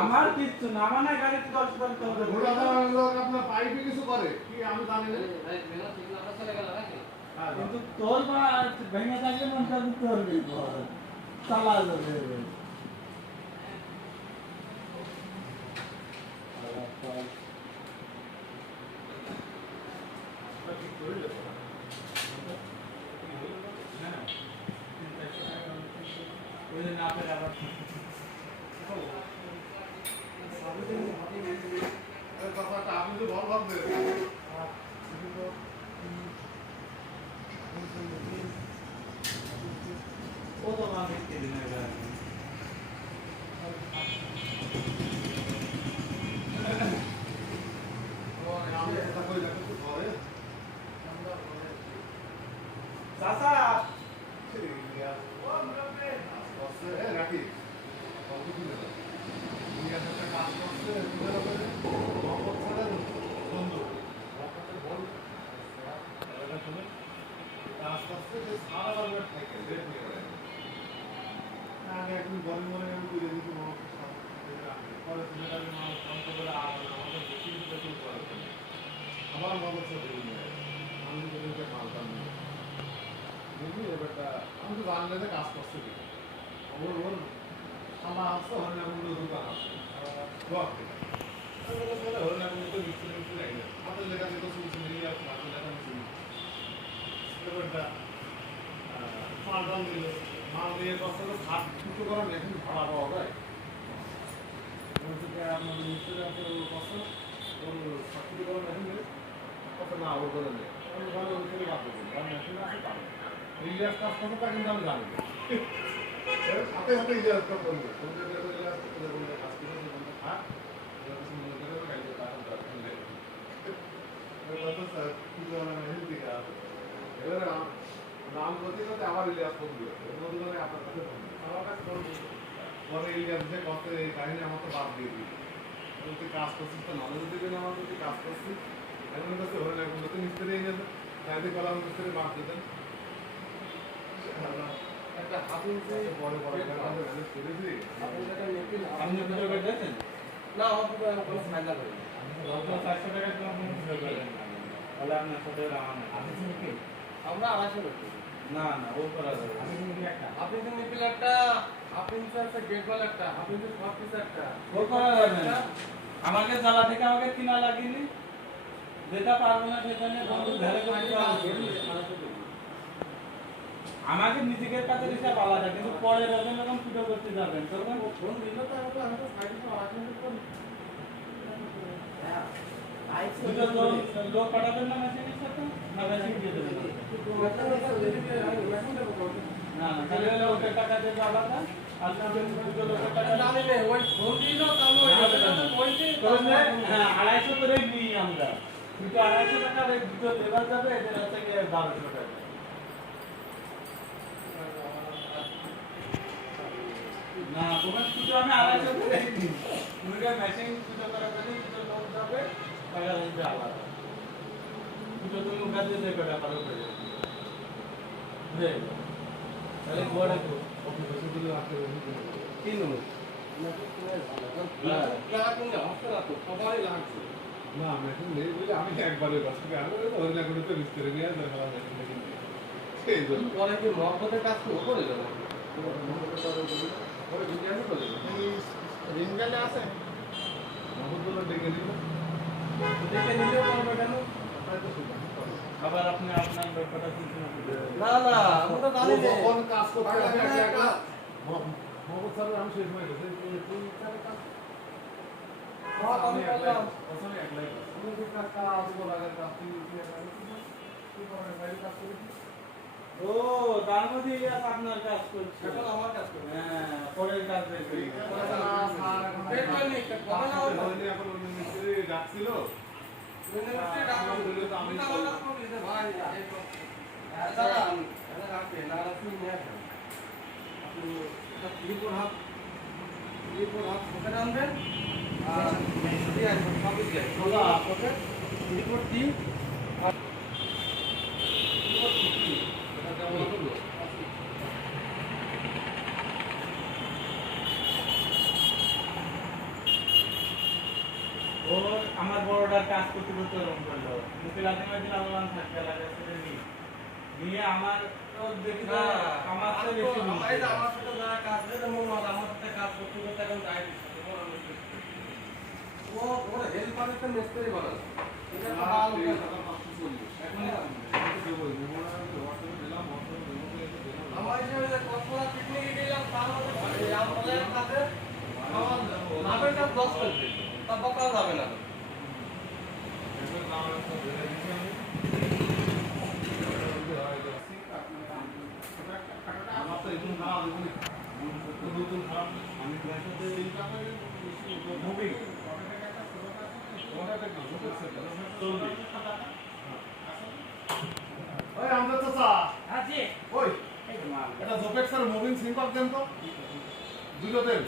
আমার কিচ্ছু না, আমার না গাড়িতে 10 বার আপনার পাইপে কিছু করে কি আমি জানি না। কিন্তু তোর বা ভেঙে থাকলে মনটা তোর বিপদ চালা যাবে। আপনি তো ভালো ভাববেন ও তো আমি দিন চাচা রাখি আগে একদিন বলে মনে আমি তুলে দিতে পরে তুলে যাবে মানুষ শান্ত করে আমাদের বেশি আবার বাবার সাথে আমি বলে মালতাম বুঝলি এবারটা আমি তো জানলে কাজ করছে কি ওর ওর খালা আসছে হরিণাগুলো দোকান আসছে হরিণাগুলো তো মিষ্টি মিষ্টি লাগে না আমাদের লেখা যেত শুনছি নিয়ে আসছে আমাদের লেখা মিষ্টি এবারটা মালটাল দিল মাল দিয়ে কষ্ট তো খাট কিছু করার এখন ভাড়া পাওয়া যায় আপনার মিস্ত্রি আছে ওর কষ্ট ওর সাক্ষী করার মেশিন দিলে কত না ওর করে নেই আমি ঘরে ওই থেকে বাদ দিচ্ছি আর মেশিন আছে পাবে ইলিয়াস কাজ করতে তা কিন্তু আমি জানি সাথে সাথে ইলিয়াস কাজ করবো ইলিয়াস কাজ করে থাক এবারে নাম করতে করতে আবার ইলিয়াস ফোন দিল মধুবানে আপনার কাছে ফোন আমার কাছে ফোন পরে ইলিয়াস যে কত এই কাহিনী আমার তো বাদ দিয়ে দিই তুই কাজ করছিস তো নলেজ দিবেন আমার তুই কাজ করছিস এখন কাছে হয়ে না কিন্তু মিস্ত্রি নিয়ে গেছে চাইতে কলাম মিস্ত্রি বাদ দিতেন একটা হাফিন যে বড় বড় ম্যানেজ করেছি আপনি ভিডিও করে দেখেন না আমার তো কোনো ফায়দা করে না 400 টাকা তো আপনি ভিডিও করেন তাহলে আপনি 100 টাকা আমার আপনি কি আমরা 250 করতে না না ও করা যাবে আপনি কি একটা আপনি তো নিপিল একটা আপনি তো একটা গেট ওয়াল একটা আপনি তো সব কিছু একটা ও করা যাবে না আমাকে জ্বালা থেকে আমাকে কিনা লাগেনি যেটা পারবো না সেখানে বন্ধু ধরে করে আমাকে নিজেদের কাছে হিসাব আলাদা কিন্তু পরে যখন যখন পুজো করতে যাবেন তখন ফোন দিল তো আমি তো 550 করি দুটো লোক পাঠাবেন না মেশিনের সাথে না মেশিন দিয়ে দেবেন না না তাহলে লোকের টাকা দেবে আলাদা আর দুটো লোকের টাকা জানি না ওই ফোন দিল তাহলে ওইতে হ্যাঁ 250 করে নিই আমরা কিন্তু 250 টাকা দুটো লেবার যাবে এদের হাতে 1200 টাকা না তোমার দুটো আমি 250 করে নিই মুরগা মেশিন দুটো করা করে দুটো লোক যাবে টাকা দিতে আলাদা দুটো তুমি উঠাতে দেবে টাকা করে দেবে তাহলে বড় তো ওকে বেশি দিলে আসতে তিন লোক না মেশিন নেই বলে আমি একবারে বাসকে আমি হরিণা করে তো মিস্ত্রি নিয়ে আসবে খেলা মেশিন দেখি সেই জন্য পরে কি মহব্বতের কাজ করে দেবো পরে বিজ্ঞানী করে রিঙ্গালে আছে মহব্বত ডেকে নিব দেখে নিলেও পারবে কেন আবার আপনি আপনার ব্যাপারটা চিন্তা না না আমি তো জানি না কোন কাজ করতে হবে একটা মহব্বত স্যার আমি শেষ হয়ে গেছে তুই স্যার কাজ আমি করলাম আসলে একলাই তুমি যে কাজ বলা গেল কাজ তুই তুই করে বাইরে কাজ করিস ও তার মধ্যে ইলিয়াস আপনার কাজ করছে এখন আমার কাজ করবে হ্যাঁ পরের কাজ দেখবে পেট্রোল নেই কথা না হলো এখন ওই মিস্ত্রি ডাকছিল আমি তো আমার কাজ করবি ভাই দাদা এটা রাখতে না রাখতে নিয়ে আসেন আপনি রিপোর্ট হাফ ওখানে আনবেন আর দিয়ে আসবেন সব কিছু খোলা ওকে রিপোর্ট দিন রিপোর্ট কি এটা কেমন হলো ওর আমার বড়টার কাজ করতে করতে ওরকম করলো মুখে লাথি মারতে লাভবান থাকবে এলাকার সাথে নিয়ে আমার তো দেখি না, আমার আর চেয়ে তো বেশি আমার এই যে আমার সাথে যারা কাজ করে, যেমন আমার সাথে কাজ করতে করতে এখন যাই দিচ্ছে, যেমন আমি করছি। ওর হেল্পারের তো মিস্ত্রি বানানো। এটা তো ভালো কাজ। আমার হিসেবে যে কক্সবাজার পিকনিকে গেলাম, তার মধ্যে এই আমাদের কাছে আমার লাভের কাজ 10 করবে, তা বকা যাবে না। আমার তো এগুলো খারাপ এগুলো নতুন খারাপ আমি ব্যাংকে এই টাকা মুভি ওই আমাদের তো চা আছে ওই এই তো মাল এটা জোপেক্সের মুভিং সিঙ্ক দেন তো দুটো দেন